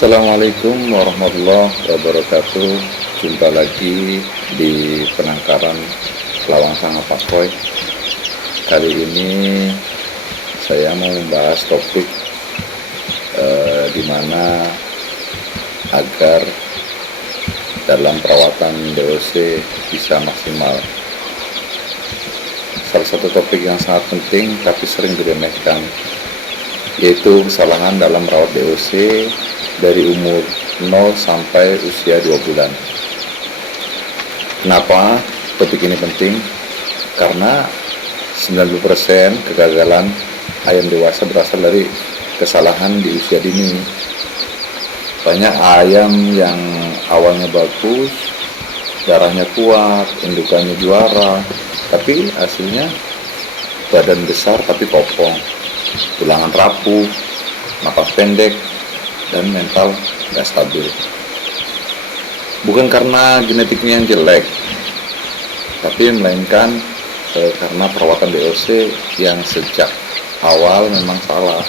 Assalamualaikum warahmatullahi wabarakatuh. Jumpa lagi di penangkaran Lawang Sanga Pakoi. Kali ini saya mau membahas topik di mana agar dalam perawatan DOC bisa maksimal. Salah satu topik yang sangat penting tapi sering diremehkan, yaitu kesalahan dalam merawat DOC dari umur 0 sampai usia 2 bulan. Kenapa topik ini penting? Karena 90% kegagalan ayam dewasa berasal dari kesalahan di usia dini. Banyak ayam yang awalnya bagus, darahnya kuat, indukannya juara, tapi hasilnya badan besar tapi kopong, tulangan rapuh, napas pendek, dan mental gak stabil. Bukan karena genetiknya yang jelek, tapi melainkan karena perawatan DOC yang sejak awal memang salah.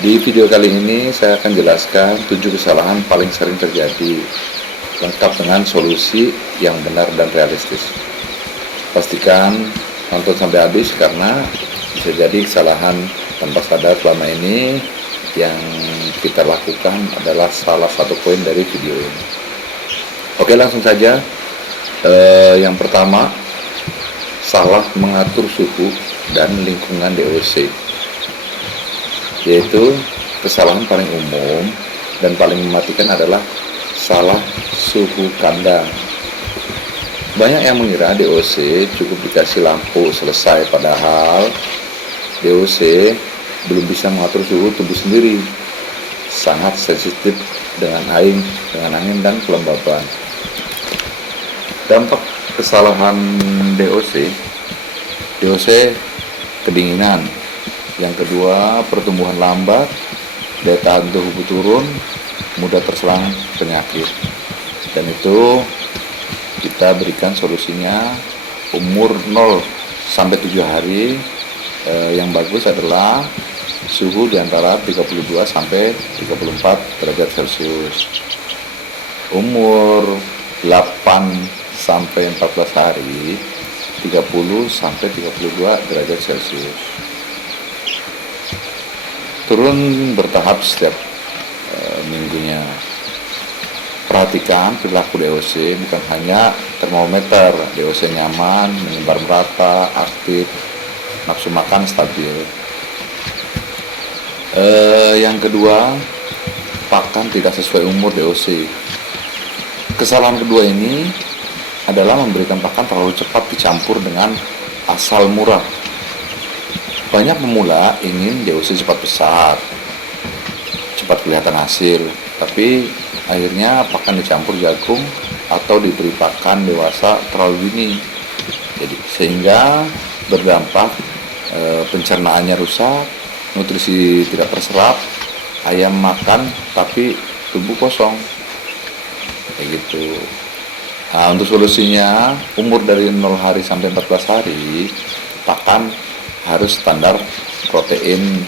Di video kali ini saya akan jelaskan 7 kesalahan paling sering terjadi, lengkap dengan solusi yang benar dan realistis. Pastikan nonton sampai habis karena bisa jadi kesalahan tanpa sadar selama ini yang kita lakukan adalah salah satu poin dari video ini. Oke, langsung saja. Yang pertama, salah mengatur suhu dan lingkungan DOC, yaitu kesalahan paling umum dan paling mematikan adalah salah suhu kandang. Banyak yang mengira DOC cukup dikasih lampu selesai, padahal DOC belum bisa mengatur suhu tubuh sendiri, sangat sensitif dengan angin dan kelembaban. Dampak kesalahan DOC kedinginan. Yang kedua, pertumbuhan lambat, daya tahan tubuh turun, mudah terserang penyakit. Dan itu kita berikan solusinya umur 0 sampai 7 hari. Yang bagus adalah suhu di antara 32 sampai 34 derajat Celcius. Umur 8 sampai 14 hari 30 sampai 32 derajat Celcius. Turun bertahap setiap minggunya. Perhatikan perilaku DOC, bukan hanya termometer. DOC nyaman, menyebar merata, aktif, nafsu makan stabil. Yang kedua, pakan tidak sesuai umur DOC. Kesalahan kedua ini adalah memberikan pakan terlalu cepat dicampur dengan asal murah. Banyak pemula ingin DOC cepat besar, cepat kelihatan hasil, tapi akhirnya pakan dicampur jagung atau diberi pakan dewasa terlalu dini, jadi sehingga berdampak pencernaannya rusak, nutrisi tidak terserap, ayam makan tapi tubuh kosong, kayak gitu. Nah, untuk solusinya, umur dari 0 hari sampai 14 hari pakan harus standar protein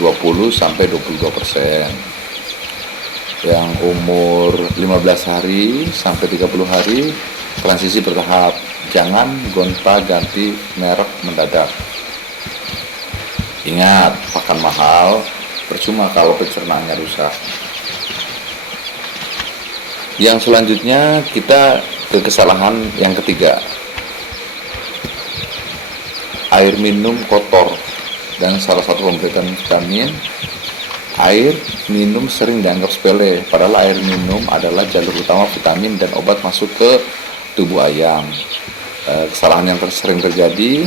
20 sampai 22%. Yang umur 15 hari sampai 30 hari transisi bertahap, jangan gonta-ganti merek mendadak. Ingat, pakan mahal percuma kalau pencernaannya rusak. Yang selanjutnya kita ke kesalahan yang ketiga, air minum kotor. Dan salah satu pemberitaan vitamin, air minum sering dianggap sepele, padahal air minum adalah jalur utama vitamin dan obat masuk ke tubuh ayam. Kesalahan yang sering terjadi,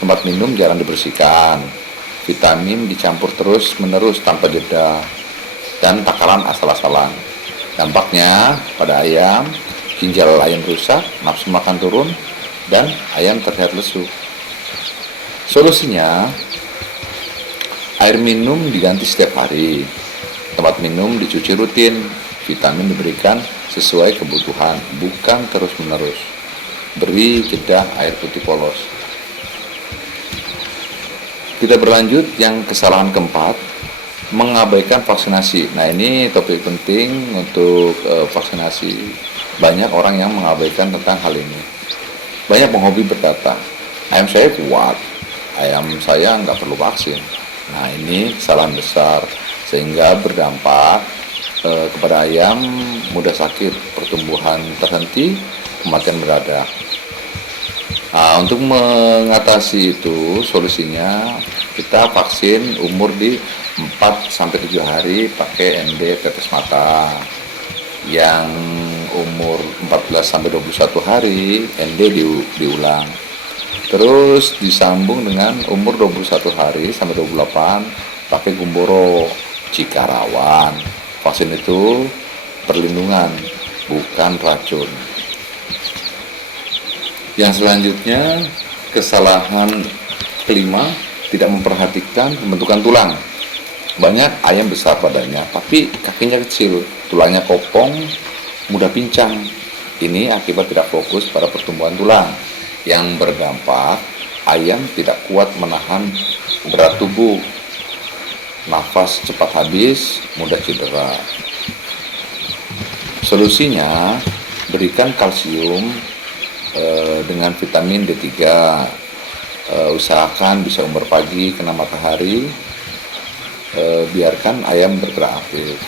tempat minum jarang dibersihkan, vitamin dicampur terus menerus tanpa jeda, dan takaran asal-asalan. Dampaknya pada ayam, ginjal ayam rusak, nafsu makan turun, dan ayam terlihat lesu. Solusinya, air minum diganti setiap hari, tempat minum dicuci rutin, vitamin diberikan sesuai kebutuhan, bukan terus-menerus. Beri jeda air putih polos. Kita berlanjut yang kesalahan keempat, mengabaikan vaksinasi. Nah, ini topik penting untuk vaksinasi. Banyak orang yang mengabaikan tentang hal ini. Banyak penghobi berkata, ayam saya kuat, ayam saya nggak perlu vaksin. Nah, ini kesalahan besar sehingga berdampak kepada ayam mudah sakit, pertumbuhan terhenti, kematian mendadak. Nah, untuk mengatasi itu solusinya kita vaksin umur di 4-7 hari pakai ND tetes mata. Yang umur 14-21 hari ND diulang. Terus disambung dengan umur 21 hari sampai 28 pakai Gumboro jika rawan. Vaksin itu perlindungan, bukan racun. Yang selanjutnya, kesalahan kelima, tidak memperhatikan pembentukan tulang. Banyak ayam besar badannya, tapi kakinya kecil, tulangnya kopong, mudah pincang. Ini akibat tidak fokus pada pertumbuhan tulang, yang berdampak ayam tidak kuat menahan berat tubuh, nafas cepat habis, mudah cedera. Solusinya, berikan kalsium dengan vitamin D3. Usahakan bisa umur pagi kena matahari. Biarkan ayam bergerak aktif.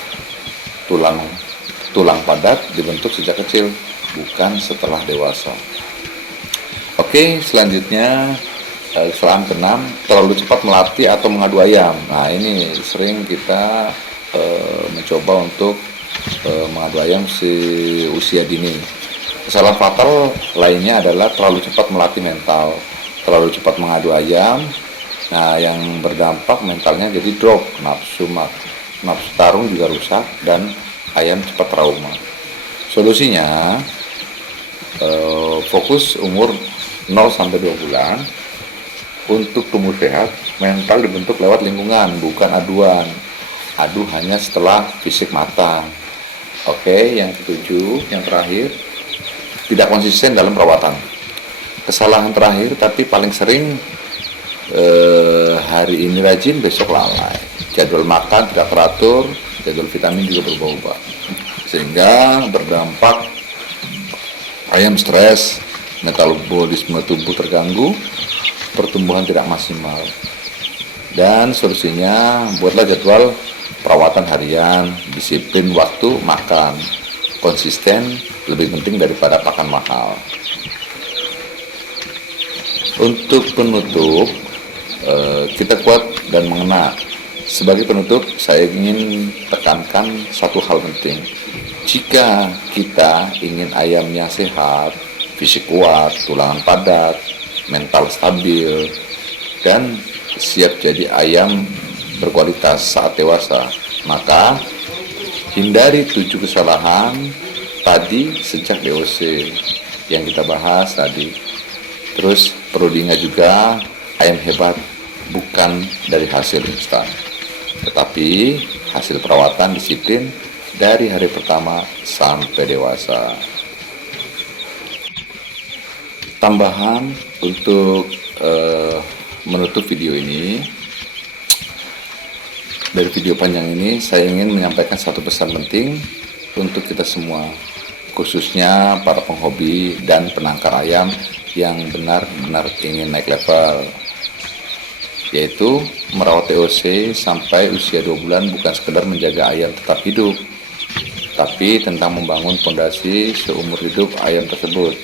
Tulang padat dibentuk sejak kecil, bukan setelah dewasa. Oke, selanjutnya kesalahan keenam, terlalu cepat melatih atau mengadu ayam. Nah, ini sering kita mencoba untuk mengadu ayam usia dini. Kesalahan fatal lainnya adalah terlalu cepat melatih mental, terlalu cepat mengadu ayam. Nah, yang berdampak mentalnya jadi drop, nafsu tarung juga rusak dan ayam cepat trauma. Solusinya fokus umur 0-2 bulan. Untuk tumbuh sehat, mental dibentuk lewat lingkungan, bukan aduan. Adu hanya setelah fisik matang. Oke, yang ketujuh, yang terakhir, tidak konsisten dalam perawatan. Kesalahan terakhir tapi paling sering, hari ini rajin, besok lalai. Jadwal makan tidak teratur, jadwal vitamin juga berubah-ubah. Sehingga berdampak ayam stres, metabolisme tubuh terganggu, pertumbuhan tidak maksimal. Dan solusinya, buatlah jadwal perawatan harian, disiplin waktu makan, konsisten lebih penting daripada pakan mahal. Untuk penutup, kita kuat dan mengena. Sebagai penutup, saya ingin tekankan satu hal penting. Jika kita ingin ayamnya sehat, fisik kuat, tulangan padat, mental stabil, dan siap jadi ayam berkualitas saat dewasa, maka hindari 7 kesalahan tadi sejak DOC yang kita bahas tadi. Terus perlu diingat juga, ayam hebat bukan dari hasil instan, tetapi hasil perawatan disiplin dari hari pertama sampai dewasa. Tambahan untuk menutup video ini, dari video panjang ini saya ingin menyampaikan satu pesan penting untuk kita semua, khususnya para penghobi dan penangkar ayam yang benar-benar ingin naik level, yaitu merawat TOC sampai usia 2 bulan bukan sekedar menjaga ayam tetap hidup, tapi tentang membangun fondasi seumur hidup ayam tersebut.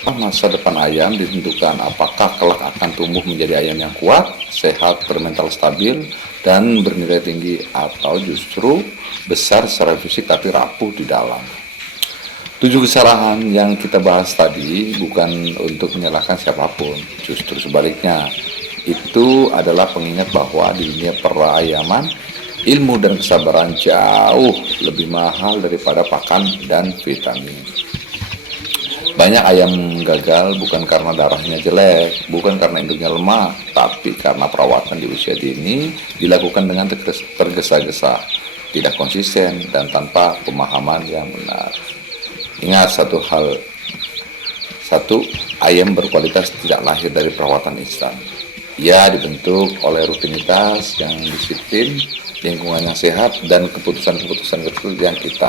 Masa depan ayam ditentukan apakah kelak akan tumbuh menjadi ayam yang kuat, sehat, bermental stabil, dan bernilai tinggi, atau justru besar secara fisik tapi rapuh di dalam. 7 kesalahan yang kita bahas tadi bukan untuk menyalahkan siapapun, justru sebaliknya. Itu adalah pengingat bahwa di dunia perayaman, ilmu dan kesabaran jauh lebih mahal daripada pakan dan vitamin. Banyak ayam gagal bukan karena darahnya jelek, bukan karena induknya lemah, tapi karena perawatan di usia dini dilakukan dengan tergesa-gesa, tidak konsisten, dan tanpa pemahaman yang benar. Ingat satu hal, ayam berkualitas tidak lahir dari perawatan instan. Ia dibentuk oleh rutinitas yang disiplin lingkungan yang sehat, dan keputusan-keputusan yang kita